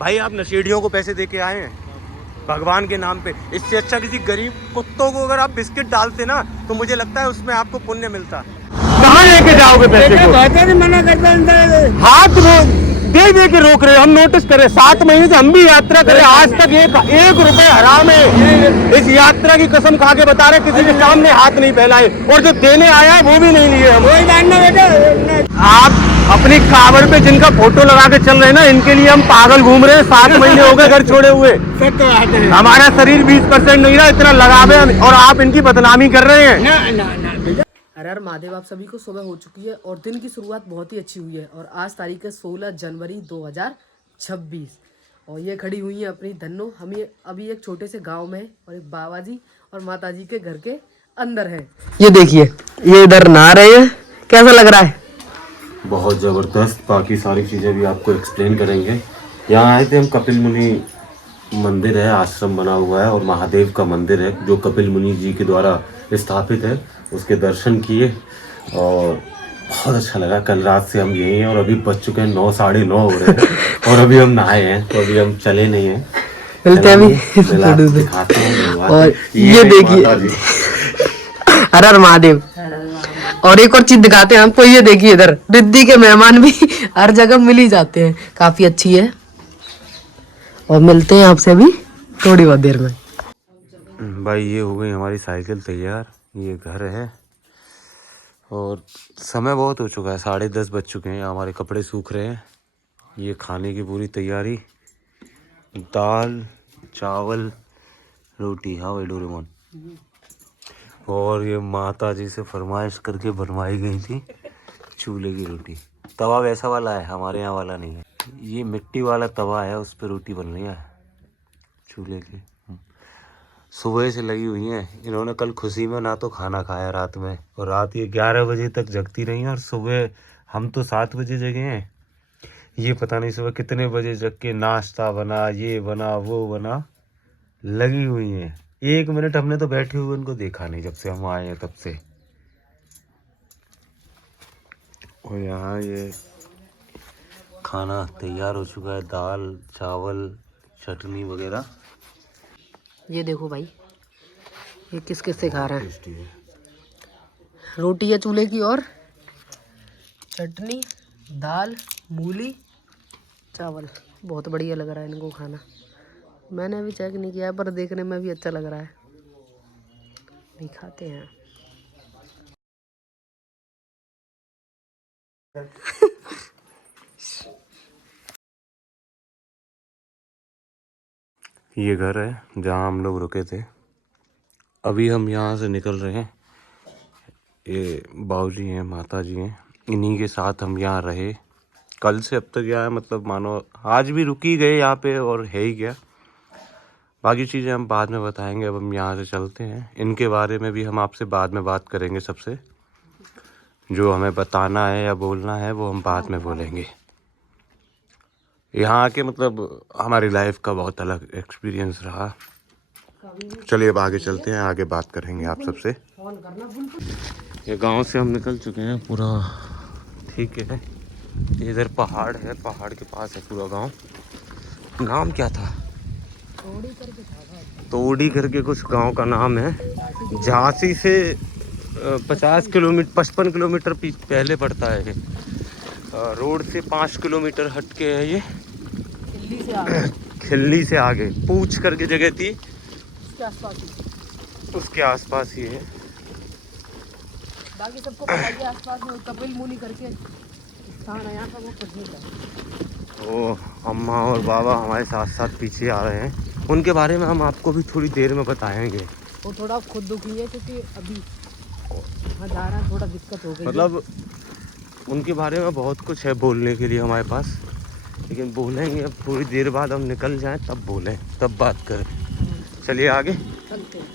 भाई आप नशेड़ियों को पैसे दे के आए हैं भगवान के नाम पे। इससे अच्छा किसी गरीब कुत्तों को अगर आप बिस्किट डालते ना तो मुझे लगता है उसमें आपको पुण्य मिलता। कहाँ लेके जाओगे पैसे को? मना करता हाथ दे के रोक रहे। हम नोटिस करें 7 महीने से हम भी यात्रा करें, आज तक एक रुपए हराम है। इस यात्रा की कसम खा के बता रहे किसी के सामने हाथ नहीं फैलाए, और जो देने आया है वो भी नहीं लिए हम। आप अपनी कांवड़ पे जिनका फोटो लगा के चल रहे हैं ना, इनके लिए हम पागल घूम रहे हैं। 7 महीने हो गए घर छोड़े हुए। हमारा शरीर 20% नहीं रहा, इतना लगावे और आप इनकी बदनामी कर रहे हैं। हर हर महादेव। आप सभी को सुबह हो चुकी है और दिन की शुरुआत बहुत ही अच्छी हुई है। और आज तारीख है 16 जनवरी 2026 और ये खड़ी हुई है अपनी धन्नो। हम ये अभी एक छोटे से गांव में और एक बाबा जी और माता जी के घर के अंदर है। ये देखिए ये इधर नहा रहे हैं। कैसा लग रहा है? बहुत ज़बरदस्त। बाकी सारी चीज़ें भी आपको एक्सप्लेन करेंगे। यहाँ आए थे हम, कपिल मुनि मंदिर है, आश्रम बना हुआ है और महादेव का मंदिर है जो कपिल मुनि जी के द्वारा स्थापित है। उसके दर्शन किए और बहुत अच्छा लगा। कल रात से हम यहीं हैं और अभी बज चुके हैं 9, 9:30 हो रहे हैं और अभी हम नहाए हैं, तो अभी हम चले नहीं हैं। दिखाते हैं। और ये देखिए हर हर महादेव। और एक और चीज दिखाते हैं हमको। ये देखिए इधर रिद्धि के मेहमान भी हर जगह मिल ही जाते हैं। काफी अच्छी है और मिलते हैं आपसे अभी थोड़ी बहुत देर में। भाई ये हो गई हमारी साइकिल तैयार, ये घर है और समय बहुत हो चुका है, 10:30 बज चुके हैं। हमारे कपड़े सूख रहे हैं। ये खाने की पूरी तैयारी, दाल चावल रोटी। हाँ भाई डोरेमोन। और ये माता जी से फरमाइश करके बनवाई गई थी चूल्हे की रोटी। तवा वैसा वाला है, हमारे यहाँ वाला नहीं है। ये मिट्टी वाला तवा है, उस पर रोटी बन रही है चूल्हे की। सुबह से लगी हुई हैं इन्होंने। कल खुशी में ना तो खाना खाया रात में, और रात ये 11 बजे तक जगती रही हैं। और सुबह हम तो 7 बजे जगे हैं, ये पता नहीं सुबह कितने बजे जग के नाश्ता बना, ये बना वो बना, लगी हुई हैं। 1 मिनट हमने तो बैठे हुए उनको देखा नहीं जब से हम आए हैं तब से। और यहाँ ये खाना तैयार हो चुका है, दाल चावल चटनी वगैरह। ये देखो भाई ये किस किस से खा रहे हैं। रोटी है चूल्हे की और चटनी दाल मूली चावल। बहुत बढ़िया लग रहा है इनको खाना। मैंने अभी चेक नहीं किया पर देखने में भी अच्छा लग रहा है। भी खाते हैं। ये घर है जहाँ हम लोग रुके थे। अभी हम यहाँ से निकल रहे हैं। ये बाबूजी हैं, माता जी हैं, इन्हीं के साथ हम यहाँ रहे कल से अब तक। यहाँ है मतलब मानो आज भी रुकी गए यहाँ पे, और है ही क्या। बाकी चीज़ें हम बाद में बताएंगे। अब हम यहाँ से चलते हैं। इनके बारे में भी हम आपसे बाद में बात करेंगे। सबसे जो हमें बताना है या बोलना है वो हम बाद में बोलेंगे। यहाँ आके मतलब हमारी लाइफ का बहुत अलग एक्सपीरियंस रहा। चलिए अब आगे चलते हैं, आगे बात करेंगे आप सबसे। ये गांव से हम निकल चुके हैं पूरा, ठीक है। इधर पहाड़ है, पहाड़ के पास है पूरा गांव। नाम क्या था? तोड़ी करके कुछ गांव का नाम है। झांसी से 55 किलोमीटर पहले पड़ता है। रोड से 5 किलोमीटर हट के है ये। खिल्ली से आगे पूछ करके जगह थी, उसके आसपास ही है। बाकी सबको पता है आसपास में कपिल मुनि करके स्थान है यहाँ का, वो प्रसिद्ध है। ओ अम्मा और बाबा हमारे साथ साथ पीछे आ रहे हैं। उनके बारे में हम आपको भी थोड़ी देर में बताएंगे। वो थोड़ा खुद दुखी है क्योंकि अभी वहाँ जा रहा है, थोड़ा दिक्कत हो गई। मतलब उनके बारे में बहुत कुछ है बोलने के लिए हमारे पास, लेकिन बोलेंगे अब थोड़ी देर बाद। हम निकल जाएं तब बोलें, तब बात करें। चलिए आगे चलते हैं।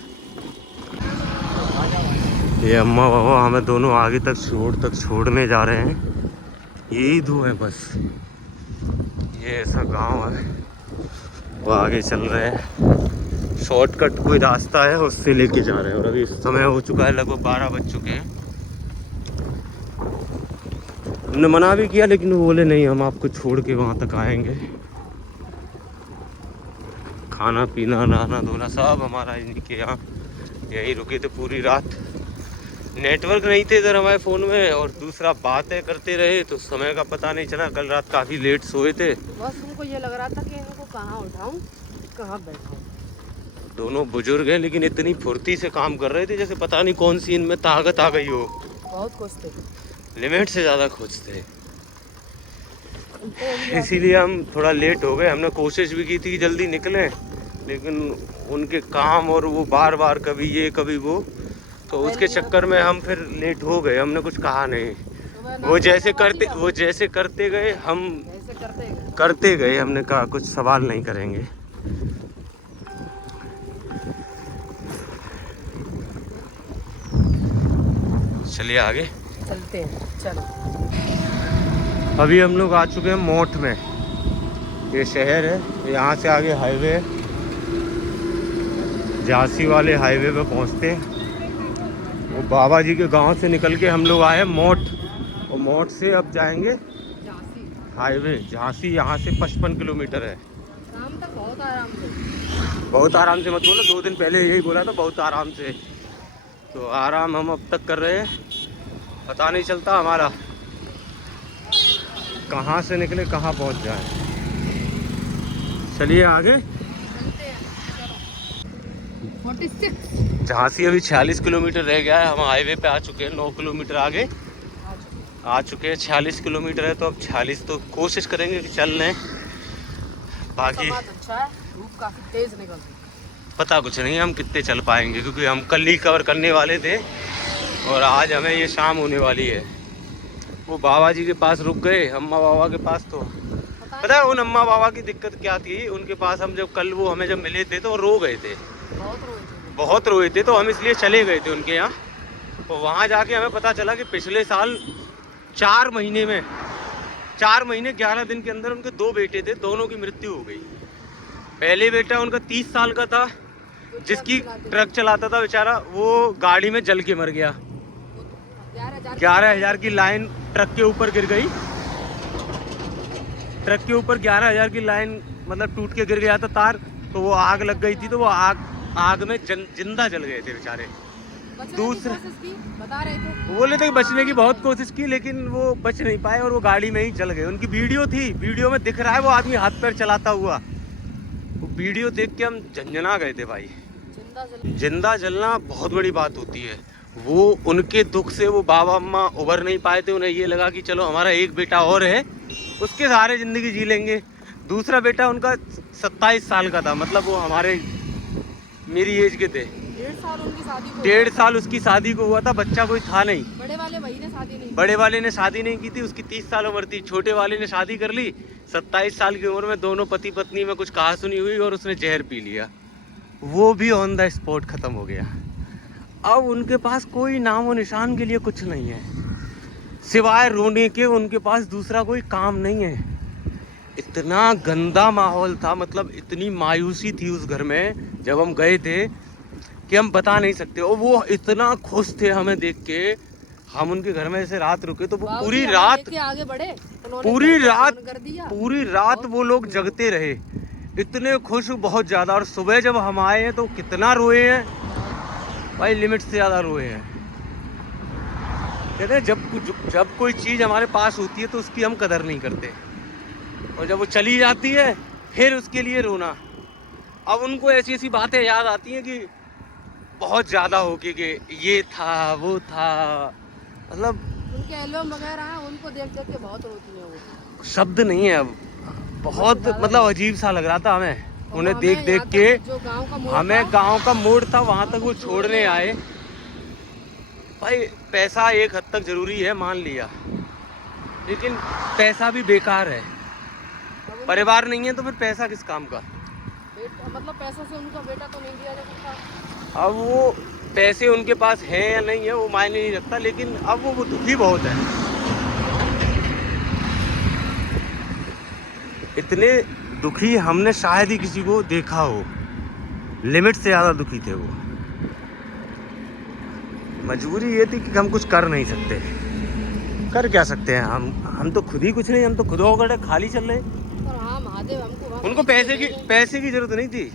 ये अम्मा बाबा हमें दोनों आगे तक छोड़ने जा रहे हैं। यही दो है बस। ये ऐसा गांव है, वो आगे चल रहे हैं। शॉर्टकट कोई रास्ता है उससे लेके जा रहे हैं। और अभी समय हो चुका है, लगभग 12 बज चुके हैं। हमने मना भी किया लेकिन वो बोले नहीं, हम आपको छोड़ के वहाँ तक आएंगे। खाना पीना नहाना धोना सब हमारा इन्हीं के यहाँ। यहीं रुके थे पूरी रात। नेटवर्क नहीं थे इधर हमारे फ़ोन में, और दूसरा बातें करते रहे तो समय का पता नहीं चला। कल रात काफ़ी लेट सोए थे। बस उनको ये लग रहा था कि इनको कहाँ उठाऊं, कहाँ बैठाऊं। दोनों बुजुर्ग हैं लेकिन इतनी फुर्ती से काम कर रहे थे जैसे पता नहीं कौन सी इनमें ताकत आ गई हो। बहुत खुश थे, लिमिट से ज़्यादा खुश थे। इसीलिए हम थोड़ा लेट हो गए। हमने कोशिश भी की थी कि जल्दी निकलें, लेकिन उनके काम और वो बार बार कभी ये कभी वो, तो उसके चक्कर में हम फिर लेट हो गए। हमने कुछ कहा नहीं, वो जैसे करते गए हम करते गए। हमने कहा कुछ सवाल नहीं करेंगे। चलिए आगे चलते हैं, चलो। अभी हम लोग आ चुके हैं मोठ में। ये शहर है, यहाँ से आगे हाईवे है। झांसी वाले हाईवे पे पहुँचते हैं। वो बाबा जी के गांव से निकल के हम लोग आए मोठ, और मोठ से अब जाएंगे हाईवे झांसी। यहाँ से 55 किलोमीटर है। शाम तक बहुत आराम से। बहुत आराम से मत बोलो, 2 दिन पहले यही बोला था बहुत आराम से। तो आराम हम अब तक कर रहे हैं, पता नहीं चलता हमारा कहाँ से निकले कहाँ पहुँच जाए। चलिए आगे। चलते हैं, चलो। 46 झांसी अभी 46 किलोमीटर रह गया है। हम हाईवे पे आ चुके हैं, 9 किलोमीटर आगे आ चुके हैं। 46 किलोमीटर है, तो अब 46 तो कोशिश करेंगे कि चल लें। बाकी अच्छा है, धूप काफी तेज निकल रही है। पता कुछ नहीं हम कितने चल पाएंगे, क्योंकि हम कल ही कवर करने वाले थे और आज हमें ये शाम होने वाली है। वो बाबा जी के पास रुक गए, अम्मा बाबा के पास। तो पता है उन अम्मा बाबा की दिक्कत क्या थी? उनके पास हम जब कल वो हमें जब मिले थे तो वो रो गए थे, बहुत रोए थे। तो हम इसलिए चले गए थे उनके यहाँ। तो वहाँ जाके हमें पता चला कि पिछले साल 4 महीने 11 दिन के अंदर उनके 2 बेटे थे, दोनों की मृत्यु हो गई। पहले बेटा उनका 30 साल का था, जिसकी ट्रक चलाता था बेचारा, वो गाड़ी में जल के मर गया। 11,000 की लाइन ट्रक के ऊपर गिर गई। ट्रक के ऊपर 11,000 की लाइन मतलब टूट के गिर गया था तार, तो वो आग लग गई थी। तो वो आग में जिंदा जल गए थे बेचारे। दूसरे बता रहे थे, बोले थे कि बचने की बहुत कोशिश की, लेकिन वो बच नहीं पाए और वो गाड़ी में ही जल गए। उनकी वीडियो थी, वीडियो में दिख रहा है वो आदमी हाथ पैर चलाता हुआ। वो वीडियो देख के हम झंझना गए थे भाई। जिंदा जलना बहुत बड़ी बात होती है। वो उनके दुख से वो बाबा अम्मा उभर नहीं पाए थे। उन्हें ये लगा कि चलो हमारा एक बेटा और है, उसके सहारे ज़िंदगी जी लेंगे। दूसरा बेटा उनका 27 साल का था, मतलब वो मेरी एज के थे। 1.5 साल उनकी शादी को 1.5 साल उसकी शादी को हुआ था, बच्चा कोई था नहीं। बड़े वाले भाई ने शादी नहीं, बड़े वाले ने शादी नहीं की थी, उसकी 30 साल उम्र थी। छोटे वाले ने शादी कर ली 27 साल की उम्र में। दोनों पति पत्नी में कुछ कहा सुनी हुई और उसने जहर पी लिया। वो भी ऑन द स्पॉट ख़त्म हो गया। अब उनके पास कोई नामो निशान के लिए कुछ नहीं है, सिवाय रोने के। उनके पास दूसरा कोई काम नहीं है। इतना गंदा माहौल था, मतलब इतनी मायूसी थी उस घर में जब हम गए थे कि हम बता नहीं सकते। और वो इतना खुश थे हमें देख के। हम उनके घर में ऐसे रात रुके तो वो पूरी रात आगे बढ़े, पूरी रात वो लोग जगते रहे। इतने खुश, बहुत ज़्यादा। और सुबह जब हम आए हैं तो कितना रोए हैं भाई, लिमिट से ज़्यादा रोए हैं। कहते हैं जब कोई चीज़ हमारे पास होती है तो उसकी हम कदर नहीं करते, और जब वो चली जाती है फिर उसके लिए रोना। अब उनको ऐसी ऐसी बातें याद आती हैं कि बहुत ज़्यादा हो कि ये था वो था, मतलब उनके एल्बम वगैरह हैं, उनको देख देख के बहुत रोती है वो। शब्द नहीं है अब। बहुत मतलब अजीब सा लग रहा था हमें उन्हें देख देख के। हमें गांव का मोड़ था, वहां तक वो छोड़ने आए। भाई पैसा एक हद तक जरूरी है, मान लिया, लेकिन पैसा भी बेकार है। परिवार नहीं है तो फिर पैसा किस काम का? मतलब पैसा से उनका बेटा तो नहीं दिया जा सकता। अब वो पैसे उनके पास हैं या नहीं है वो मायने नहीं रखता, लेकिन अब वो दुखी बहुत है। इतने दुखी हमने शायद ही किसी को देखा हो। लिमिट से ज़्यादा दुखी थे वो। मजबूरी ये थी कि हम कुछ कर नहीं सकते। कर क्या सकते हैं हम तो खुद ही कुछ नहीं, हम तो खुद होकर खाली चल रहे। हाँ महादेव, हमको उनको पैसे की जरूरत नहीं थी।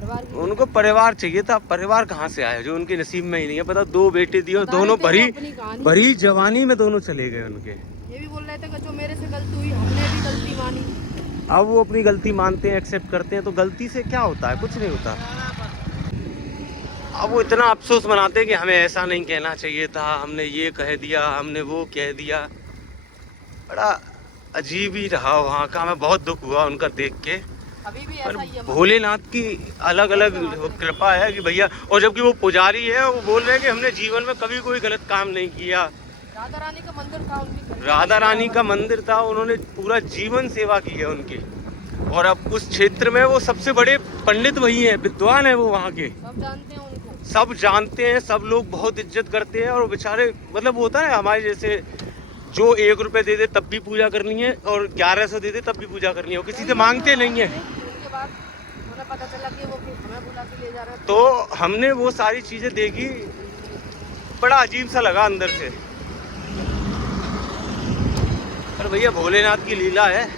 परिवार की उनको परिवार चाहिए था, परिवार कहाँ से आया जो उनके नसीब में ही नहीं है। पता 2 बेटे दिए और दोनों भरी जवानी में दोनों चले गए उनके। ये भी बोल रहे थे कि जो मेरे से गलती हुई हमने भी गलती मानी। अब वो अपनी गलती मानते हैं, एक्सेप्ट करते हैं, तो गलती से क्या होता है, कुछ नहीं होता। अब वो इतना अफसोस मनाते हैं कि हमें ऐसा नहीं कहना चाहिए था, हमने ये कह दिया, हमने वो कह दिया। बड़ा अजीब ही रहा वहाँ का, हमें बहुत दुख हुआ उनका देख के। अभी भी पर ऐसा ही है। भोलेनाथ की अलग अलग कृपा है कि भैया, और जबकि वो पुजारी है, वो बोल रहे हैं कि हमने जीवन में कभी कोई गलत काम नहीं किया। राधा रानी का मंदिर था उनकी, राधा रानी का मंदिर था, उन्होंने पूरा जीवन सेवा की है उनकी। और अब उस क्षेत्र में वो सबसे बड़े पंडित वही हैं, विद्वान है वो वहाँ के। सब जानते हैं उनको, सब जानते हैं, सब लोग बहुत इज्जत करते हैं। और बेचारे मतलब वो होता है हमारे जैसे, जो 1 रुपये दे दे तब भी पूजा करनी है, और 1100 दे दे तब भी पूजा करनी है, वो किसी से मांगते नहीं है। उसके बाद उन्हें पता चला कि वो हमें बुला के ले जा रहे हैं। तो हमने वो सारी चीज़ें देखी, बड़ा अजीब सा लगा अंदर से। पर भैया भोलेनाथ की लीला है।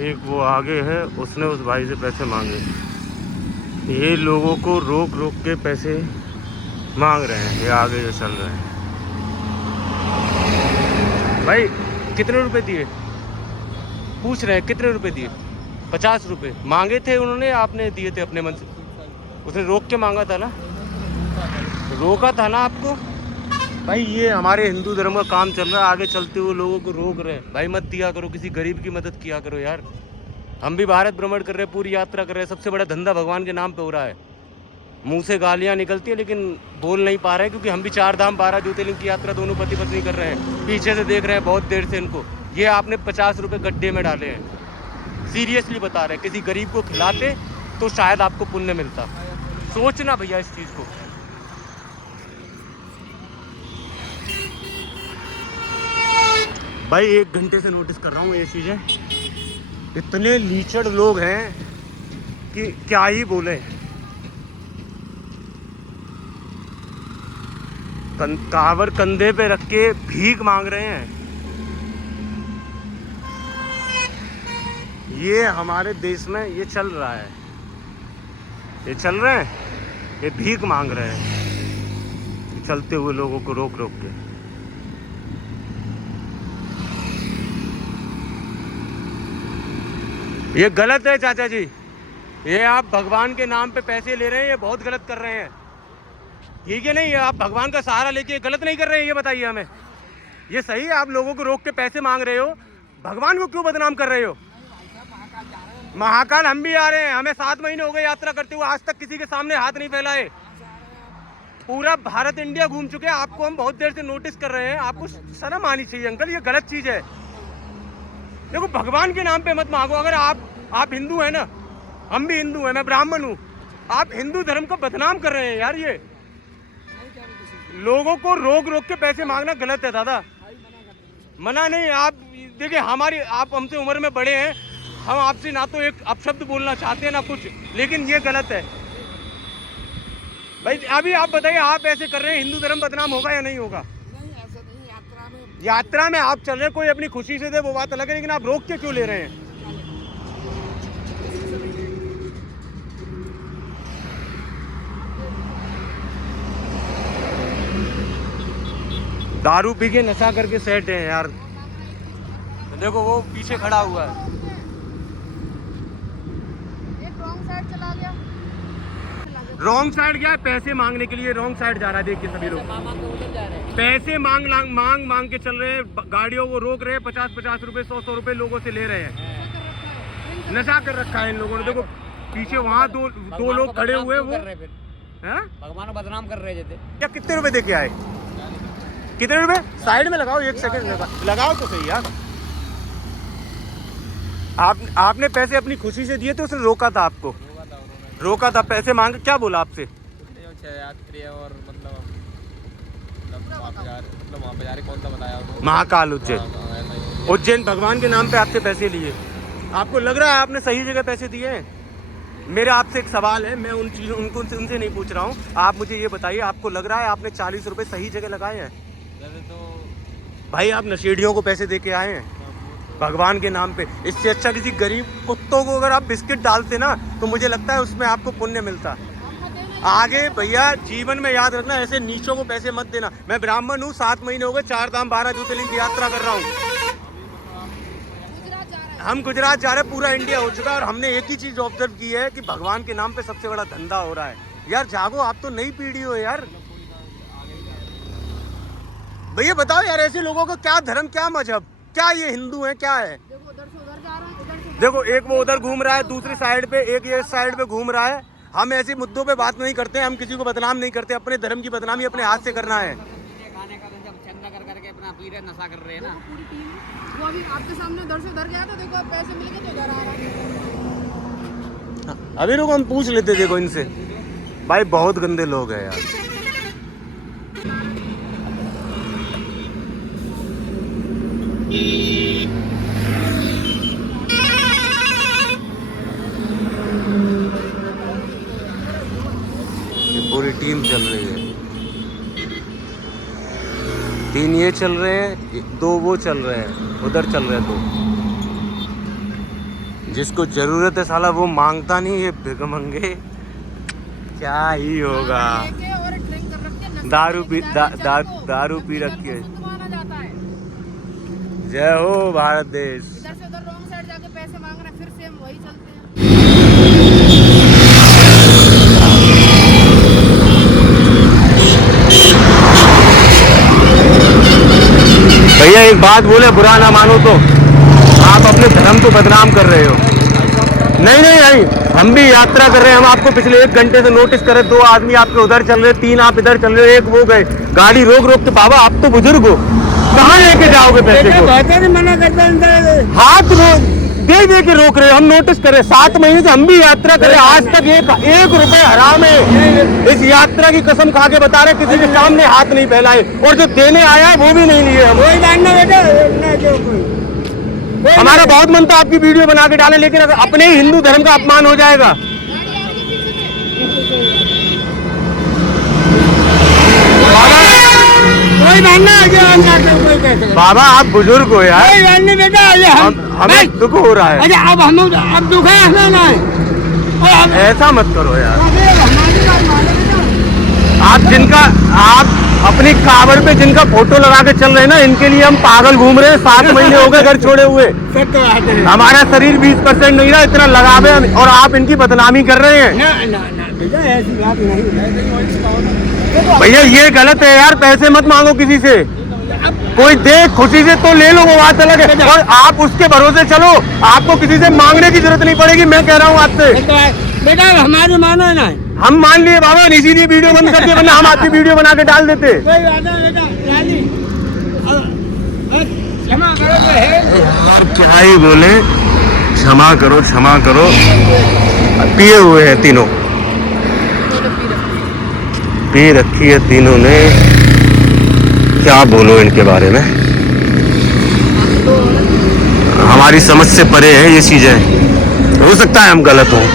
एक वो आगे है, उसने उस भाई से पैसे मांगे। ये लोगों को रोक रोक के पैसे मांग रहे हैं, ये आगे जो चल रहे हैं। भाई कितने रुपए दिए, पूछ रहे हैं कितने रुपए दिए? 50 रुपये मांगे थे उन्होंने, आपने दिए थे अपने मन से? उसने रोक के मांगा था ना, रोका था ना आपको? भाई ये हमारे हिंदू धर्म का काम चल रहा है, आगे चलते हुए लोगों को रोक रहे हैं। भाई मत दिया करो, किसी गरीब की मदद किया करो यार। हम भी भारत भ्रमण कर रहे हैं, पूरी यात्रा कर रहे हैं, सबसे बड़ा धंधा भगवान के नाम पे हो रहा है। मुंह से गालियां निकलती है लेकिन बोल नहीं पा रहे हैं, क्योंकि हम भी 4 धाम 12 ज्योतिर्लिंग की यात्रा दोनों पति पत्नी कर रहे हैं। पीछे से देख रहे हैं बहुत देर से इनको। ये आपने 50 रुपये गड्ढे में डाले हैं, सीरियसली बता रहे हैं। किसी गरीब को खिलाते तो शायद आपको पुण्य मिलता। सोचना भैया इस चीज़ को। भाई 1 घंटे से नोटिस कर रहा हूँ ये चीज़ें। इतने लीचड़ लोग हैं कि क्या ही बोले। कावर कंधे पे रख के भीख मांग रहे हैं। ये हमारे देश में ये चल रहा है, ये चल रहे हैं, ये भीख मांग रहे हैं चलते हुए लोगों को रोक रोक के। ये गलत है चाचा जी, ये आप भगवान के नाम पे पैसे ले रहे हैं, ये बहुत गलत कर रहे हैं। ठीक है नहीं, आप भगवान का सहारा लेके गलत नहीं कर रहे हैं, ये बताइए हमें। ये सही है, आप लोगों को रोक के पैसे मांग रहे हो, भगवान को क्यों बदनाम कर रहे हो? महाकाल हम भी आ रहे हैं, हमें 7 महीने हो गए यात्रा करते हुए, आज तक किसी के सामने हाथ नहीं फैलाए। पूरा भारत इंडिया घूम चुके हैं, आपको हम बहुत देर से नोटिस कर रहे हैं। आपको शर्म आनी चाहिए अंकल, ये गलत चीज़ है। देखो भगवान के नाम पे मत मांगो। अगर आप हिंदू हैं ना, हम भी हिंदू हैं, मैं ब्राह्मण हूँ, आप हिंदू धर्म को बदनाम कर रहे हैं यार। ये लोगों को रोक रोक के पैसे मांगना गलत है दादा। मना नहीं, आप देखिए आप हमसे उम्र में बड़े हैं, हम आपसे ना तो एक अपशब्द बोलना चाहते हैं ना कुछ, लेकिन ये गलत है भाई। अभी आप बताइए, आप ऐसे कर रहे हैं, हिंदू धर्म बदनाम होगा या नहीं होगा? यात्रा में आप चल रहे हैं, कोई अपनी खुशी से दे वो बात अलग है, लेकिन आप रोक के क्यों ले रहे हैं? दारू पी के नशा करके सेट है यार। देखो वो पीछे खड़ा हुआ है, एक रॉन्ग साइड चला गया। रॉन्ग साइड गया, पैसे मांगने के लिए रॉन्ग साइड जा रहा है। देखिए सभी लोग पैसे मांग के चल रहे हैं, गाड़ियों को रोक रहे हैं, 50-50 रुपए 100-100 रुपए लोगों से ले रहे हैं। नशा कर रखा है इन लोगों ने। देखो पीछे वहाँ दो लोग खड़े हुए, वो भगवान को बदनाम कर रहे थे। क्या कितने रुपए दे के आए? कितने रुपए? साइड में लगाओ, 1 सेकंड लगाओ तो सही यार। आपने पैसे अपनी खुशी से दिए थे, उसने रोका था आपको? रोका था, पैसे मांग, क्या बोला आपसे? यात्री है और मतलब वहाँ पे जा रहे, कौन सा बताया? महाकाल उज्जैन भगवान के नाम पे आपसे पैसे लिए। आपको लग रहा है आपने सही जगह पैसे दिए हैं? मेरा आपसे एक सवाल है, मैं उन चीज़ों उनसे नहीं पूछ रहा हूँ। आप मुझे ये बताइए, आपको लग रहा है आपने 40 रुपये सही जगह लगाए हैं? वैसे तो भाई आप नशेड़ियों को पैसे दे के आए हैं भगवान के नाम पे। इससे अच्छा किसी गरीब कुत्तों को अगर आप बिस्किट डालते ना तो मुझे लगता है उसमें आपको पुण्य मिलता। आगे भैया जीवन में याद रखना, ऐसे नीचों को पैसे मत देना। मैं ब्राह्मण हूँ, 7 महीने हो गए 4 धाम 12 ज्योतिर्लिंग की यात्रा कर रहा हूँ। हम गुजरात जा रहे हैं, पूरा इंडिया हो चुका है और हमने एक ही चीज ऑब्जर्व की है कि भगवान के नाम पे सबसे बड़ा धंधा हो रहा है। यार जागो, आप तो नई पीढ़ी हो यार। भैया बताओ यार, ऐसे लोगों का क्या धर्म, क्या मजहब, क्या ये हिंदू है, क्या है? देखो एक वो उधर घूम रहा है दूसरी साइड पे, एक ये साइड पे घूम रहा है। हम ऐसे मुद्दों पे बात नहीं करते, हम किसी को बदनाम नहीं करते। अपने धर्म की बदनामी अपने हाथ से करना है। चंदा कर करके अपना पी रहे, नशा कर रहे हैं ना। वो अभी आपके सामने उधर से उधर गया तो देखो पैसे मिल गए तो इधर आ रहा है। अभी लोग हम पूछ लेते देखो इनसे। भाई बहुत गंदे लोग हैं यार। ये पूरी टीम चल रही है, 3 ये चल रहे हैं, 2 वो चल रहे हैं, उधर चल रहे हैं 2। जिसको जरूरत है साला वो मांगता नहीं, ये भिखमंगे क्या ही होगा। दारू पी रखी है। जय हो भारत देश। इधर से उधर रॉन्ग साइड जाके पैसे मांग रहे हैं, फिर सेम वही चलते हैं। भैया एक बात बोले, बुरा ना मानो तो आप अपने धर्म को बदनाम कर रहे हो। नहीं, हम भी यात्रा कर रहे हैं। हम आपको पिछले 1 घंटे से नोटिस कर रहे, 2 आदमी आपके उधर चल रहे, 3 आप इधर चल रहे, 1 वो गए। गाड़ी रोक के, बाबा आप तो बुजुर्ग हो, कहाँ लेके जाओगे पैसे को? मना करता हाथ दे के रोक रहे हो। हम नोटिस कर रहे, 7 महीने से हम भी यात्रा कर रहे, आज तक 1 रुपए हराम है। इस यात्रा की कसम खा के बता रहे, किसी के सामने हाथ नहीं फैलाए, और जो देने आया है वो भी नहीं लिए हम। हमारा बहुत मन था आपकी वीडियो बना के डाले, लेकिन अपने ही हिंदू धर्म का अपमान हो जाएगा। बाबा आप बुजुर्ग हो यार, हमें दुख हो रहा है। अब दुख है हमें नहीं। ऐसा मत करो यार। आप अपनी कावड़ पे जिनका फोटो लगा के चल रहे हैं ना, इनके लिए हम पागल घूम रहे हैं। 7 महीने हो गए घर छोड़े हुए। हमारा शरीर 20% नहीं रहा, इतना लगावे, और आप इनकी बदनामी कर रहे हैं। ऐसी बात नहीं। भैया ये गलत है यार, पैसे मत मांगो किसी से। कोई दे खुशी से तो ले लो, वो बात अलग है, और आप उसके भरोसे चलो। आपको किसी से मांगने की जरूरत नहीं पड़ेगी, मैं कह रहा हूँ आपसे। बेटा हमारे मानो ना, हम मान लिए बाबा, इसीलिए वीडियो बंद कर दिए, वरना हम आपकी वीडियो बना के डाल देते। क्षमा करो यार क्या ही बोले, क्षमा करो। पिए हुए हैं तीनों, पी रखी है तीनों ने, क्या बोलो इनके बारे में। हमारी समझ से परे है ये चीजें। हो सकता है हम गलत हों,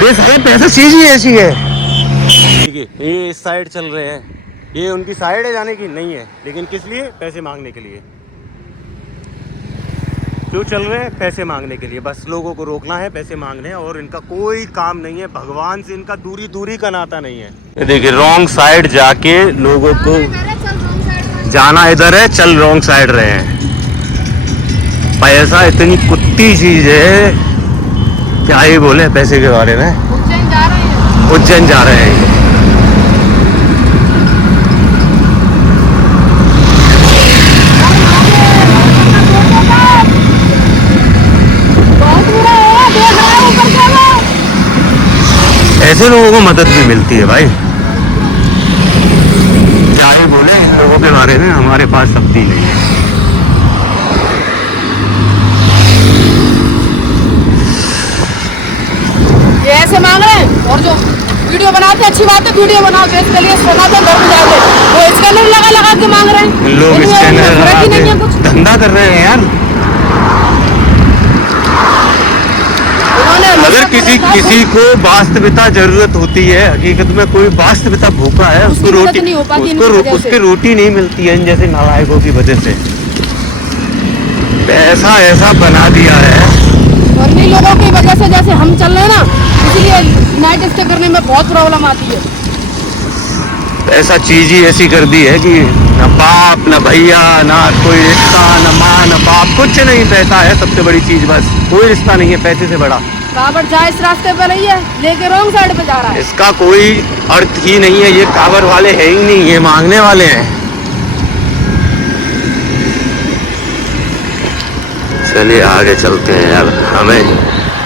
ये सारी पैसा चीज ही ऐसी है। ये इस साइड चल रहे हैं, ये उनकी साइड है जाने की नहीं है, लेकिन किस लिए? पैसे मांगने के लिए। क्यों चल रहे हैं? पैसे मांगने के लिए। बस लोगों को रोकना है, पैसे मांगने हैं, और इनका कोई काम नहीं है। भगवान से इनका दूरी का नाता नहीं है। देखिए रॉन्ग साइड जाके लोगों को जाना इधर है, चल रॉन्ग साइड रहे हैं। पैसा इतनी कुत्ती चीज है, क्या ही बोले पैसे के बारे में। उज्जैन जा रहे हैं। ऐसे लोगों को मदद भी मिलती है भाई, क्या ही बोले इन लोगों के बारे में, हमारे पास शब्द ही नहीं है। ये ऐसे मांग रहे हैं, और जो वीडियो बनाते अच्छी बात है, वीडियो बनाओ, देश के लिए बनाते हैं, घर में जाके वो स्कैनर लगा के मांग रहे हैं। लोग स्कैनर लगा के धंधा कर रहे हैं यार। अगर किसी को वास्तविकता जरूरत होती है, हकीकत में कोई वास्तविकता भूखा है, उसको रोटी उसकी रोटी नहीं मिलती है इन जैसे नालायकों की वजह से। पैसा ऐसा बना दिया है और इन लोगों की वजह से जैसे हम चल रहे हैं ना, इसलिए नाइट स्टे करने में बहुत प्रॉब्लम आती है। ऐसा चीज ही ऐसी कर दी है कि न बाप न भैया ना कोई रिश्ता, न माँ न बाप, कुछ नहीं। पैसा है सबसे बड़ी चीज, बस कोई रिश्ता नहीं है पैसे से बड़ा। कावड़ जा इस रास्ते पे नहीं है, लेके रॉन्ग साइड पे जा रहा है। इसका कोई अर्थ ही नहीं है। ये कावड़ वाले है ही नहीं, ये मांगने वाले हैं। चलिए आगे चलते हैं यार। हमें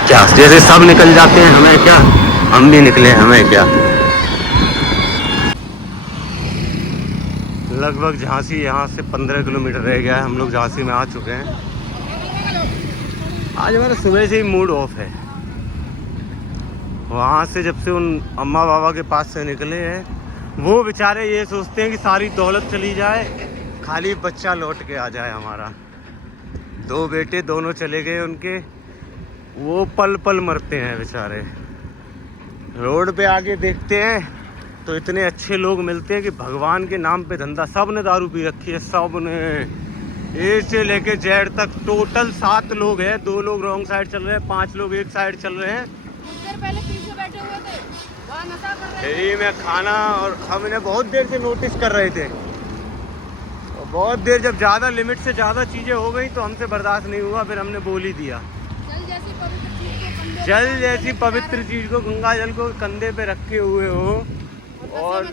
क्या, जैसे सब निकल जाते हैं हमें क्या, हम भी निकले हमें क्या। लगभग झांसी यहाँ से 15 किलोमीटर रह गया है। हम लोग झांसी में आ चुके हैं। आज हमारा सुबह से ही मूड ऑफ है। वहाँ से जब से उन अम्मा बाबा के पास से निकले हैं, वो बेचारे ये सोचते हैं कि सारी दौलत चली जाए, खाली बच्चा लौट के आ जाए हमारा। 2 बेटे दोनों चले गए उनके, वो पल पल मरते हैं बेचारे। रोड पे आके देखते हैं तो इतने अच्छे लोग मिलते हैं कि भगवान के नाम पे धंधा। सब ने दारू पी रखी है, सब ने, ए से लेके जेड तक। टोटल 7 लोग हैं। 2 लोग रॉन्ग साइड चल रहे हैं, 5 लोग एक साइड चल रहे हैं। कुछ देर पहले पीछे बैठे हुए थे, वहाँ नशा कर रहे थे। फ्री में खाना, और हम इन्हें बहुत देर से नोटिस कर रहे थे। और बहुत देर, जब ज़्यादा लिमिट से ज़्यादा चीज़ें हो गई तो हमसे बर्दाश्त नहीं हुआ, फिर हमने बोल ही दिया। जल जैसी पवित्र चीज़ को, गंगा जल को कंधे पे रखे हुए हो और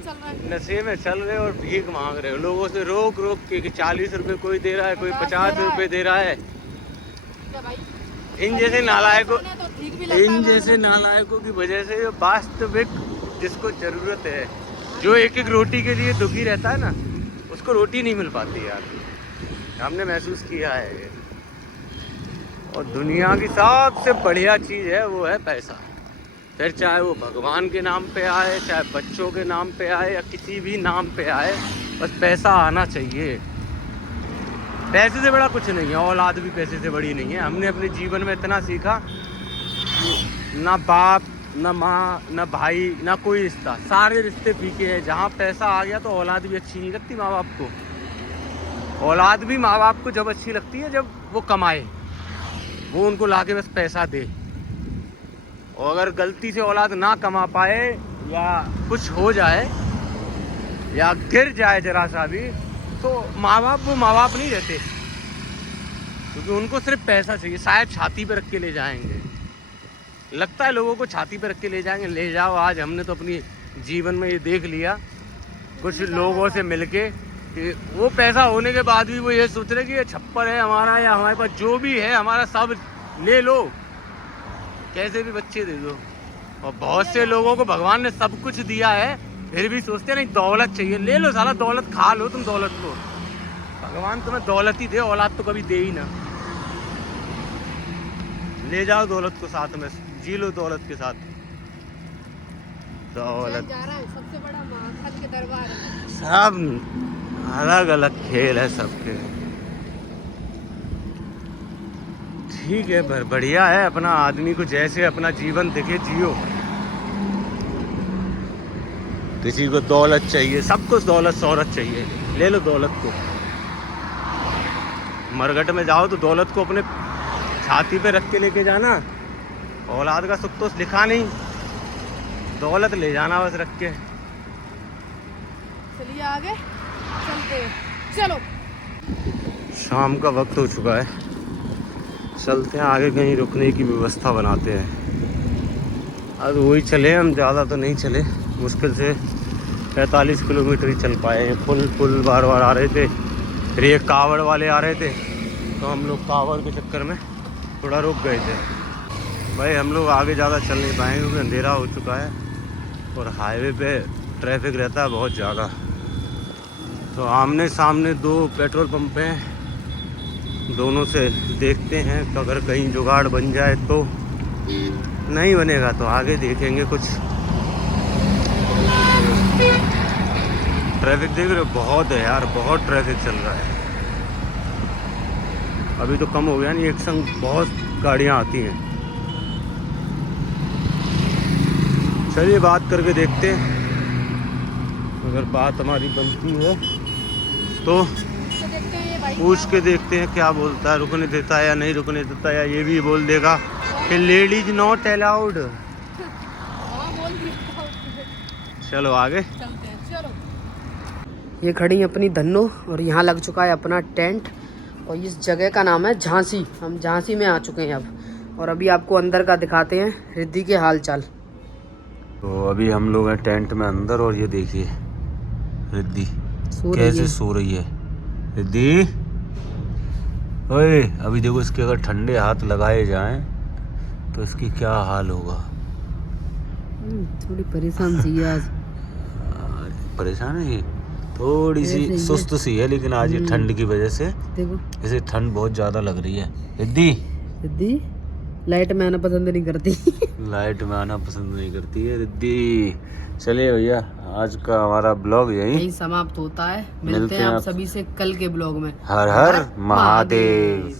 नशे में चल रहे हो और भीख मांग रहे हो लोगों से रोक के कि 40 रुपए कोई दे रहा है, कोई 50 रुपए दे रहा है। इन जैसे नालायकों की वजह से जो वास्तविक जिसको जरूरत है, जो एक एक रोटी के लिए दुखी रहता है ना, उसको रोटी नहीं मिल पाती यार। हमने महसूस किया है। और दुनिया की सबसे बढ़िया चीज़ है वो है पैसा। फिर चाहे वो भगवान के नाम पे आए, चाहे बच्चों के नाम पे आए, या किसी भी नाम पे आए, बस पैसा आना चाहिए। पैसे से बड़ा कुछ नहीं है, औलाद भी पैसे से बड़ी नहीं है। हमने अपने जीवन में इतना सीखा कि ना बाप, ना माँ, ना भाई, ना कोई रिश्ता, सारे रिश्ते फीके हैं। जहाँ पैसा आ गया तो औलाद भी अच्छी नहीं लगती माँ बाप को। औलाद भी माँ बाप को जब अच्छी लगती है जब वो कमाए, वो उनको लाके बस पैसा दे। और अगर गलती से औलाद ना कमा पाए या कुछ हो जाए या गिर जाए जरा सा भी, तो माँ बाप वो माँ बाप नहीं रहते, क्योंकि उनको सिर्फ पैसा चाहिए। शायद छाती पे रख के ले जाएंगे, लगता है लोगों को छाती पे रख के ले जाएंगे। ले जाओ, आज हमने तो अपनी जीवन में ये देख लिया कुछ लोगों से मिलके कि वो पैसा होने के बाद भी वो ये सोच रहे कि ये छप्पर है हमारा, या हमारे पास जो भी है हमारा सब ले लो, कैसे भी बच्चे दे दो। और बहुत से लोगों को भगवान ने सब कुछ दिया है, फिर भी सोचते नहीं दौलत चाहिए। ले लो साला दौलत, खा लो तुम दौलत को। भगवान तुम्हें दौलत ही दे, औलाद तो कभी दे ही ना। ले जाओ दौलत को साथ में, जी लो दौलत के साथ। दौलत सबसे बड़ा महाकाल के दरबार है। सब अलग अलग खेल है सबके। ठीक है, बढ़िया है। अपना आदमी को जैसे अपना जीवन दिखे जियो। किसी को दौलत चाहिए, सबको दौलत शौहरत चाहिए, ले लो दौलत को। मरघट में जाओ तो दौलत को अपने छाती पे रख के लेके जाना। औलाद का सुख तो लिखा नहीं, दौलत ले जाना बस रख के। चलिए आगे चलते हैं, चलो। शाम का वक्त हो चुका है, चलते हैं आगे, कहीं रुकने की व्यवस्था बनाते हैं। अब वही चले, हम ज़्यादा तो नहीं चले, मुश्किल से 45 किलोमीटर ही चल पाए हैं। पुल बार बार आ रहे थे, फिर ये कावड़ वाले आ रहे थे, तो हम लोग कावड़ के चक्कर में थोड़ा रुक गए थे। भाई हम लोग आगे ज़्यादा चल नहीं पाएंगे क्योंकि अंधेरा हो चुका है और हाईवे पे ट्रैफिक रहता है बहुत ज़्यादा। तो आमने सामने 2 पेट्रोल पंप हैं, दोनों से देखते हैं तो अगर कहीं जुगाड़ बन जाए तो, नहीं बनेगा तो आगे देखेंगे कुछ। ट्रैफिक देख रहे हो, बहुत है यार, बहुत ट्रैफिक चल रहा है। अभी तो कम हो गया नहीं, एक संग बहुत गाड़ियाँ आती हैं। चलिए बात करके देखते हैं, अगर बात हमारी बनती है तो पूछ के देखते हैं क्या बोलता है, रुकने देता है या नहीं रुकने देता है, या ये भी बोल देगा कि लेडीज नॉट अलाउड। चलो आगे। ये खड़ी अपनी धन्नो और यहाँ लग चुका है अपना टेंट और इस जगह का नाम है झांसी। हम झांसी में आ चुके हैं अब और अभी आपको अंदर का दिखाते हैं रिद्धि के हाल चाल। तो अभी हम लोग हैं टेंट में अंदर और ये देखिए रिद्धि सो रही कैसे है। सो रही है। रिद्धि ओए, अभी देखो इसके अगर ठंडे हाथ लगाए जाएं तो इसकी क्या हाल होगा। थोड़ी परेशान सी है आज। परेशान है ये, थोड़ी ऐसे ही सी है। सुस्त सी है, लेकिन आज ये ठंड की वजह से देखो इसे ठंड बहुत ज़्यादा लग रही है। रिद्धि रिद्धि लाइट में आना पसंद नहीं करती। लाइट में आना पसंद नहीं करती है रिद्धि। चलिए भैया, आज का हमारा ब्लॉग यहीं यही समाप्त होता है। मिलते हैं आप सभी से कल के ब्लॉग में। हर हर महादेव।